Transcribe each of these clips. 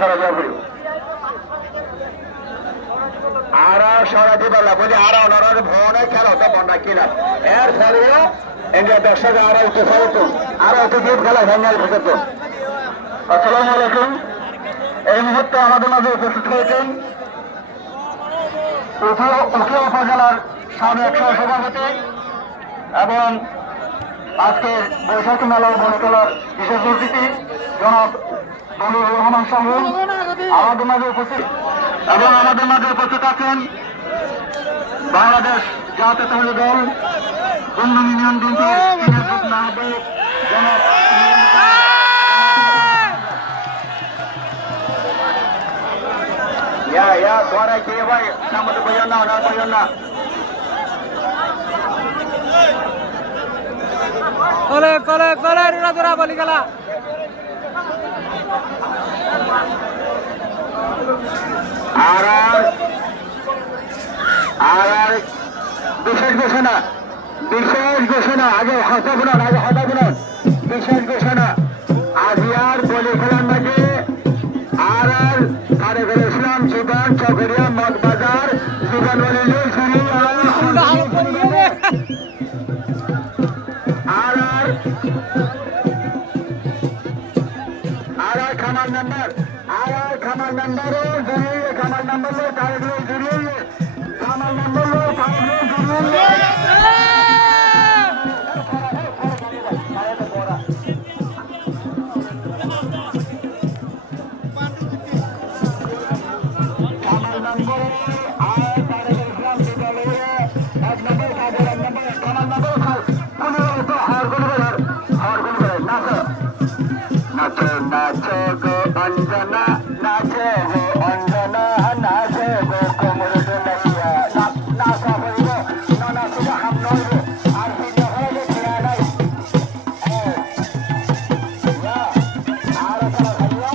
সরা যাওয়া করি আর সরা দিবেলা বলি আর ওনার ভবনে খেলা হতো বন্যা কিনা এর ফলেও ইন্ডিয়া দর্শক আর উঠে ফেলতো আর অত গেম খেলা ফাইনাল খেলতো। আসসালামু আলাইকুম। এই মুহূর্তে আমাদের মাঝে উপস্থিত হয়েছেন উখিয়া উপজেলার সাবেক সভাপতি এবং আজকের বৈশাখী মেলার বনতলার বিশেষ অতিথি জনাব বলুর রহমান সাহু আমাদের মাঝে উপস্থিত এবং আমাদের মাঝে উপস্থিত আছেন বাংলাদেশ জাতীয়তাবাদী দল বন্ধন ইউনিয়ন বিএনপির যুগ্ম আহ্বায়ক জনাব ধরাই কে ভাই সামনে বইয়েন না ওনার বইয়েন না চলে চলে চলে রুনা বলি গেলা আর বিশেষ ঘোষণা আগে হতাবুন বিশেষ ঘোষণা আজিয়ার বলি খেলার মাঝে আর তারেকুল ইসলাম জীবন চকরিয়া মগবাজার জীবন খামার নাম্বার খামার নাম্বারও জরুরি খামার নাম্বার তারেকুল জরুরি খামার নাম্বার তারেকুল জরুরি নাচে গো অঞ্জনা নাচে গো অঞ্জনা নাচে গো কোমর দোলাইয়া নাচা হইব নানা সুবা হাম নইব আর ভিডিও হইলে খেয়া নাই আর খেলা খাইয়া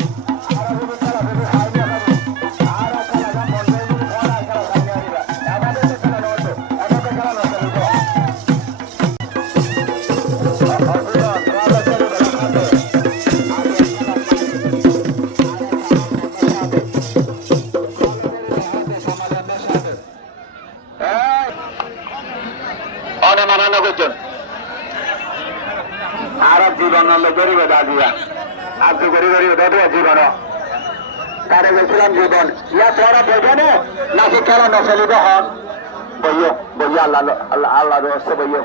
আর ভিডিও খেলা ভিডিও খাইয়া আর খেলা যা বন্ধ হইব খেলা খাইয়া দিবা আমাদের খেলা নতো আমাদের খেলা নতো আর জীবন গরিব দাদিয়া আর তো গরিব দাদিয়া জীবন তারে বলছিলাম জীবন ইয়া তোরা বেজনে নাকি খেলা না চলিব হন বইও বইয়া আল্লাহ আল্লাহ আল্লাহ রহস্য বইও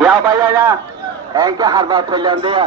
ইয়া ভাইয়া না একে হারবার ফেললেন দিয়া